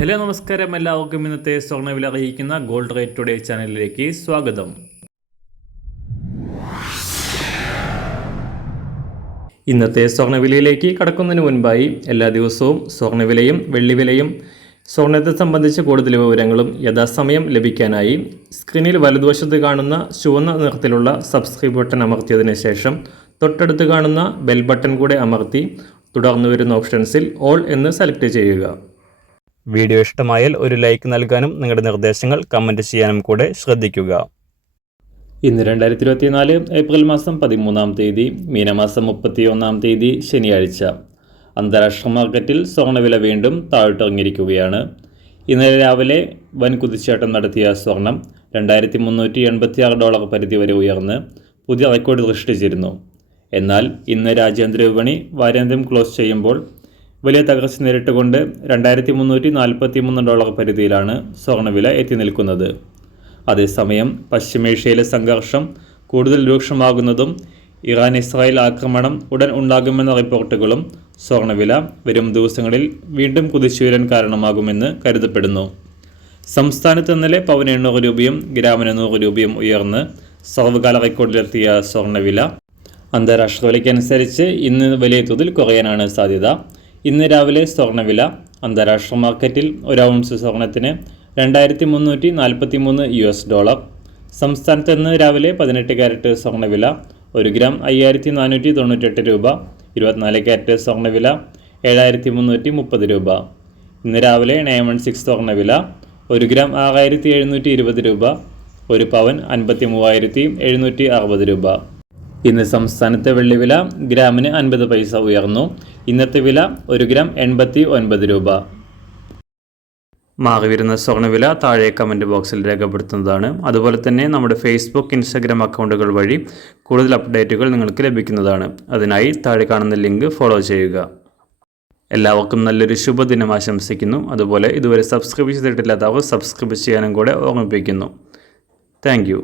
Hello നമസ്കാരം, എല്ലാവർക്കും ഇന്നത്തെ സ്വർണ്ണവില അറിയിക്കുന്ന ഗോൾഡ് റേറ്റ് ടുഡേ ചാനലിലേക്ക് സ്വാഗതം. ഇന്നത്തെ സ്വർണ്ണവിലയിലേക്ക് കടക്കുന്നതിന് മുൻപായി എല്ലാ ദിവസവും സ്വർണ്ണവിലയും വെള്ളിവിലയും സ്വർണ്ണത്തെ സംബന്ധിച്ച കൂടുതൽ വിവരങ്ങളും യഥാസമയം ലഭിക്കാനായി സ്ക്രീനിൽ വലതുവശത്ത് കാണുന്ന ചുവന്ന നിറത്തിലുള്ള സബ്സ്ക്രൈബ് ബട്ടൺ അമർത്തിയതിനു ശേഷം തൊട്ടടുത്ത് കാണുന്ന ബെൽ ബട്ടൺ കൂടെ അമർത്തി തുടർന്ന് വരുന്ന ഓപ്ഷൻസിൽ ഓൾ എന്ന് സെലക്ട് ചെയ്യുക. വീഡിയോ ഇഷ്ടമായാൽ ഒരു ലൈക്ക് നൽകാനും നിങ്ങളുടെ നിർദ്ദേശങ്ങൾ കമൻറ്റ് ചെയ്യാനും കൂടെ ശ്രദ്ധിക്കുക. ഇന്ന് 2024 ഏപ്രിൽ മാസം 13-ാം തീയതി, മീനമാസം 31-ാം തീയതി ശനിയാഴ്ച. അന്താരാഷ്ട്ര മാർക്കറ്റിൽ സ്വർണ്ണവില വീണ്ടും താഴ്ത്തിറങ്ങിയിരിക്കുകയാണ്. ഇന്നലെ രാവിലെ വൻ കുതിച്ചാട്ടം നടത്തിയ സ്വർണം $2,386 പരിധി വരെ ഉയർന്ന് പുതിയ റെക്കോർഡ് സൃഷ്ടിച്ചിരുന്നു. എന്നാൽ ഇന്ന് രാജ്യാന്തര വിപണി വാരാന്ത്യം ക്ലോസ് ചെയ്യുമ്പോൾ വലിയ തകർച്ച നേരിട്ടുകൊണ്ട് $2,343 പരിധിയിലാണ് സ്വർണ്ണവില എത്തി നിൽക്കുന്നത്. അതേസമയം പശ്ചിമേഷ്യയിലെ സംഘർഷം കൂടുതൽ രൂക്ഷമാകുന്നതും ഇറാൻ ഇസ്രായേൽ ആക്രമണം ഉടൻ ഉണ്ടാകുമെന്ന റിപ്പോർട്ടുകളും സ്വർണ്ണവില വരും ദിവസങ്ങളിൽ വീണ്ടും കുതിച്ചുയരാൻ കാരണമാകുമെന്ന് കരുതപ്പെടുന്നു. സംസ്ഥാനത്ത് ഇന്നലെ പവന് 800 രൂപയും ഗ്രാമിന് 100 രൂപയും ഉയർന്ന് സർവ്വകാല റെക്കോർഡിലെത്തിയ സ്വർണ്ണവില അന്താരാഷ്ട്ര വിലയ്ക്കനുസരിച്ച് ഇന്ന് വലിയ തോതിൽ കുറയാനാണ് സാധ്യത. ഇന്ന് രാവിലെ സ്വർണ്ണവില അന്താരാഷ്ട്ര മാർക്കറ്റിൽ ഒരു ഔൺസ് സ്വർണത്തിന് $2,343. സംസ്ഥാനത്ത് ഇന്ന് രാവിലെ 18 ക്യാരറ്റ് സ്വർണ്ണവില 1 ഗ്രാം 5,498 രൂപ. 24 ക്യാരറ്റ് സ്വർണ്ണവില 7,330 രൂപ. ഇന്ന് രാവിലെ 916 സ്വർണ്ണവില 1 ഗ്രാം 6,720 രൂപ. 1 പവൻ 53,760 രൂപ. ഇന്ന് സംസ്ഥാനത്തെ വെള്ളിവില ഗ്രാമിന് 50 പൈസ ഉയർന്നു. ഇന്നത്തെ വില 1 ഗ്രാം 89 രൂപ. മാറിവരുന്ന സ്വർണ്ണവില താഴെ കമൻറ്റ് ബോക്സിൽ രേഖപ്പെടുത്തുന്നതാണ്. അതുപോലെ തന്നെ നമ്മുടെ ഫേസ്ബുക്ക്, ഇൻസ്റ്റാഗ്രാം അക്കൗണ്ടുകൾ വഴി കൂടുതൽ അപ്ഡേറ്റുകൾ നിങ്ങൾക്ക് ലഭിക്കുന്നതാണ്. അതിനായി താഴെ കാണുന്ന ലിങ്ക് ഫോളോ ചെയ്യുക. എല്ലാവർക്കും നല്ലൊരു ശുഭദിനം ആശംസിക്കുന്നു. അതുപോലെ ഇതുവരെ സബ്സ്ക്രൈബ് ചെയ്തിട്ടില്ലാത്തവർ സബ്സ്ക്രൈബ് ചെയ്യാനും കൂടെ ഓർമ്മിപ്പിക്കുന്നു. Thank you.